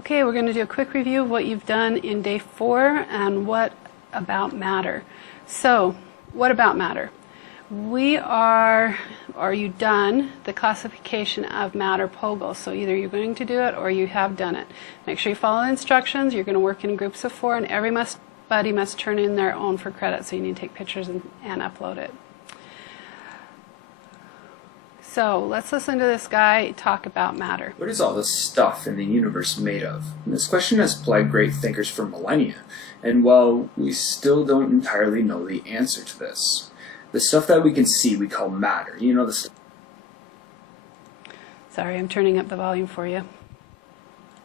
Okay, we're going to do a quick review of what you've done in day 4 and what about matter. So, what about matter? Are you done the classification of matter POGIL? So either you're going to do it or you have done it. Make sure you follow the instructions. You're going to work in groups of 4 and everybody must turn in their own for credit. So you need to take pictures and upload it. So let's listen to this guy talk about matter. What is all this stuff in the universe made of? And this question has plagued great thinkers for millennia, and while we still don't entirely know the answer to this, the stuff that we can see we call matter. You know, the stuff. Sorry, I'm turning up the volume for you.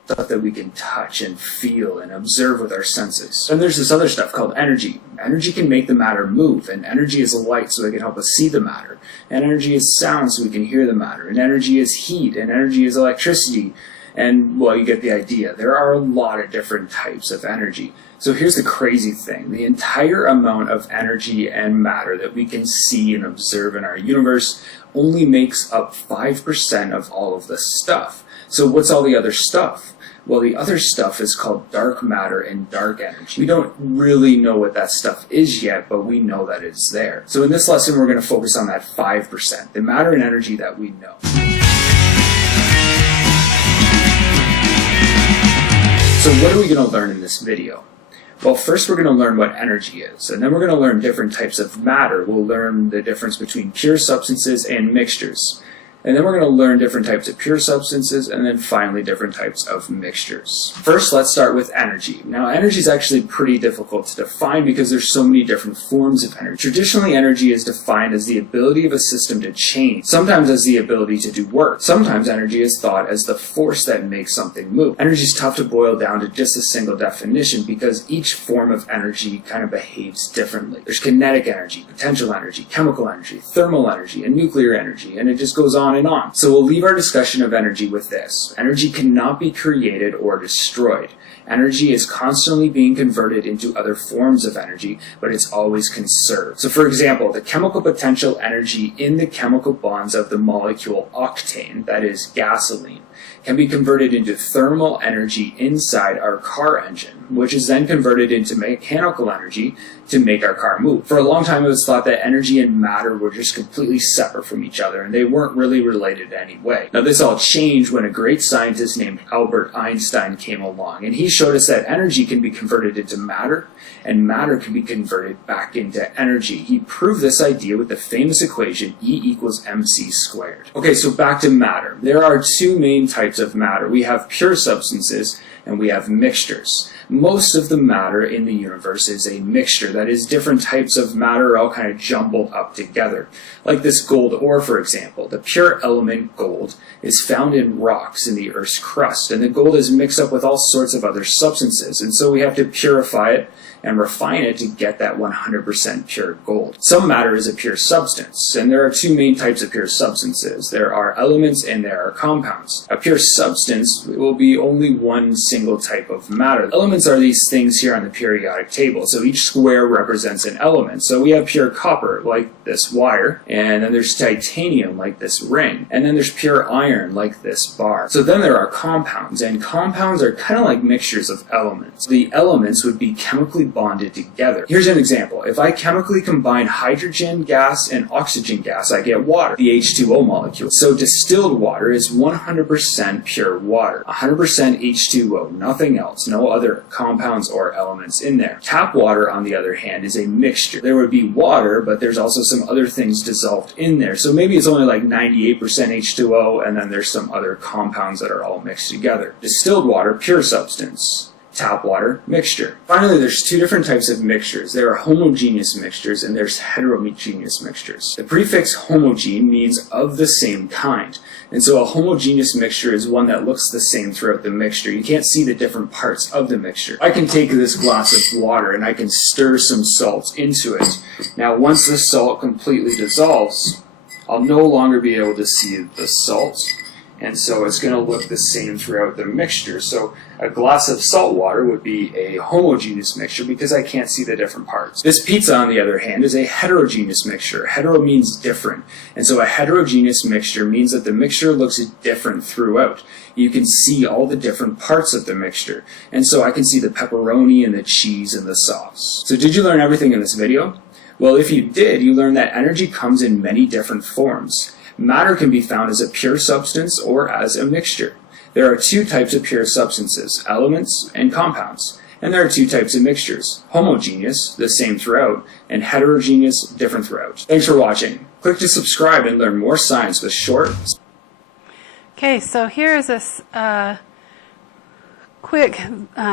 Stuff that we can touch and feel and observe with our senses. And there's this other stuff called energy. Energy can make the matter move, and energy is light so it can help us see the matter. And energy is sound so we can hear the matter. And energy is heat, and energy is electricity. And, well, you get the idea. There are a lot of different types of energy. So here's the crazy thing. The entire amount of energy and matter that we can see and observe in our universe only makes up 5% of all of this stuff. So what's all the other stuff? Well, the other stuff is called dark matter and dark energy. We don't really know what that stuff is yet, but we know that it's there. So in this lesson, we're going to focus on that 5%, the matter and energy that we know. So what are we going to learn in this video? Well, first we're going to learn what energy is, and then we're going to learn different types of matter. We'll learn the difference between pure substances and mixtures. And then we're going to learn different types of pure substances, and then finally different types of mixtures. First, let's start with energy. Now, energy is actually pretty difficult to define because there's so many different forms of energy. Traditionally, energy is defined as the ability of a system to change, sometimes as the ability to do work. Sometimes energy is thought as the force that makes something move. Energy is tough to boil down to just a single definition because each form of energy kind of behaves differently. There's kinetic energy, potential energy, chemical energy, thermal energy, and nuclear energy, and it just goes on and on. So we'll leave our discussion of energy with this. Energy cannot be created or destroyed. Energy is constantly being converted into other forms of energy, but it's always conserved. So for example, the chemical potential energy in the chemical bonds of the molecule octane, that is gasoline, can be converted into thermal energy inside our car engine, which is then converted into mechanical energy to make our car move. For a long time, it was thought that energy and matter were just completely separate from each other, and they weren't really related in any way. Now, this all changed when a great scientist named Albert Einstein came along, and he showed us that energy can be converted into matter, and matter can be converted back into energy. He proved this idea with the famous equation E equals mc squared. Okay, so back to matter. There are two main types of matter. We have pure substances, and we have mixtures. Most of the matter in the universe is a mixture. That is, different types of matter are all kind of jumbled up together. Like this gold ore, for example. The pure element gold is found in rocks in the Earth's crust, and the gold is mixed up with all sorts of other substances, and so we have to purify it and refine it to get that 100% pure gold. Some matter is a pure substance, and there are two main types of pure substances. There are elements and there are compounds. A pure substance will be only one single type of matter. Elements are these things here on the periodic table, so each square represents an element. So we have pure copper, like this wire, and then there's titanium, like this ring, and then there's pure iron, like this bar. So then there are compounds, and compounds are kind of like mixtures of elements. The elements would be chemically bonded together. Here's an example. If I chemically combine hydrogen gas and oxygen gas, I get water, the H2O molecule. So distilled water is 100% pure water, 100% H2O, nothing else, no other compounds or elements in there. Tap water, on the other hand, is a mixture. There would be water, but there's also some other things dissolved in there. So maybe it's only like 98% H2O, and then there's some other compounds that are all mixed together. Distilled water, pure substance. Tap water, mixture. Finally, there's two different types of mixtures. There are homogeneous mixtures and there's heterogeneous mixtures. The prefix homogene means of the same kind. And so a homogeneous mixture is one that looks the same throughout the mixture. You can't see the different parts of the mixture. I can take this glass of water and I can stir some salt into it. Now, once the salt completely dissolves, I'll no longer be able to see the salt, and so it's going to look the same throughout the mixture. So a glass of salt water would be a homogeneous mixture because I can't see the different parts. This pizza, on the other hand, is a heterogeneous mixture. Hetero means different, and so a heterogeneous mixture means that the mixture looks different throughout. You can see all the different parts of the mixture, and so I can see the pepperoni and the cheese and the sauce. So did you learn everything in this video? Well, if you did, you learned that energy comes in many different forms. Matter can be found as a pure substance or as a mixture. There are two types of pure substances, elements and compounds. And there are two types of mixtures, homogeneous, the same throughout, and heterogeneous, different throughout. Thanks for watching. Click to subscribe and learn more science with short. Okay, so here's this quick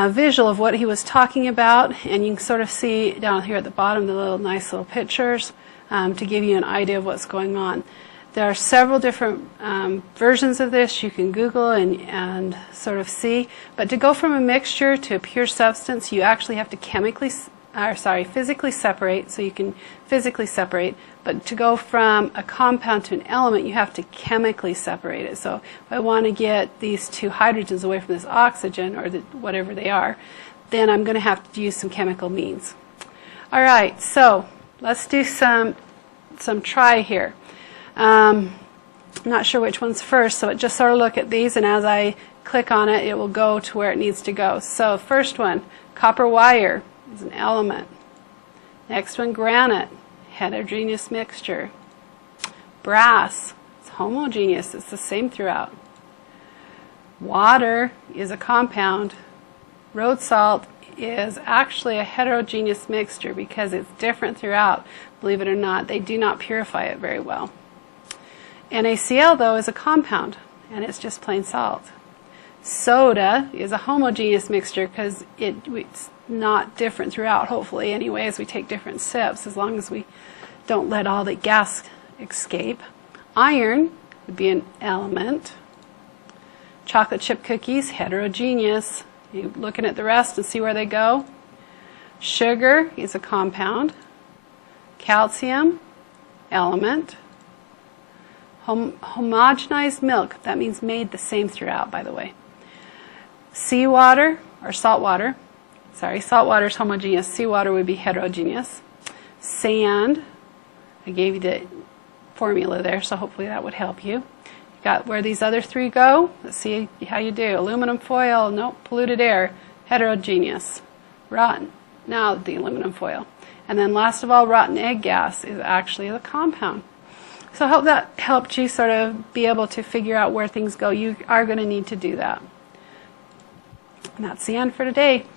visual of what he was talking about, and you can sort of see down here at the bottom the little nice little pictures to give you an idea of what's going on. There are several different versions of this you can Google and sort of see, but to go from a mixture to a pure substance, you actually have to physically separate, so you can physically separate, but to go from a compound to an element, you have to chemically separate it. So if I want to get these two hydrogens away from this oxygen, or whatever they are, then I'm going to have to use some chemical means. All right, so let's do some try here. I'm not sure which one's first, so just sort of look at these, and as I click on it, it will go to where it needs to go. So first one, copper wire is an element. Next one, granite, heterogeneous mixture. Brass, it's homogeneous, it's the same throughout. Water is a compound. Road salt is actually a heterogeneous mixture because it's different throughout. Believe it or not, they do not purify it very well. NaCl, though, is a compound, and it's just plain salt. Soda is a homogeneous mixture because it's not different throughout, hopefully, anyway, as we take different sips, as long as we don't let all the gas escape. Iron would be an element. Chocolate chip cookies, heterogeneous. You're looking at the rest and see where they go. Sugar is a compound. Calcium, element. Homogenized milk, that means made the same throughout, by the way. Seawater, or salt water, salt water is homogeneous, seawater would be heterogeneous. Sand, I gave you the formula there, so hopefully that would help you. Got where these other three go? Let's see how you do. Aluminum foil, nope, polluted air, heterogeneous. Rotten, now the aluminum foil. And then last of all, rotten egg gas is actually a compound. So I hope that helped you sort of be able to figure out where things go. You are going to need to do that. And that's the end for today.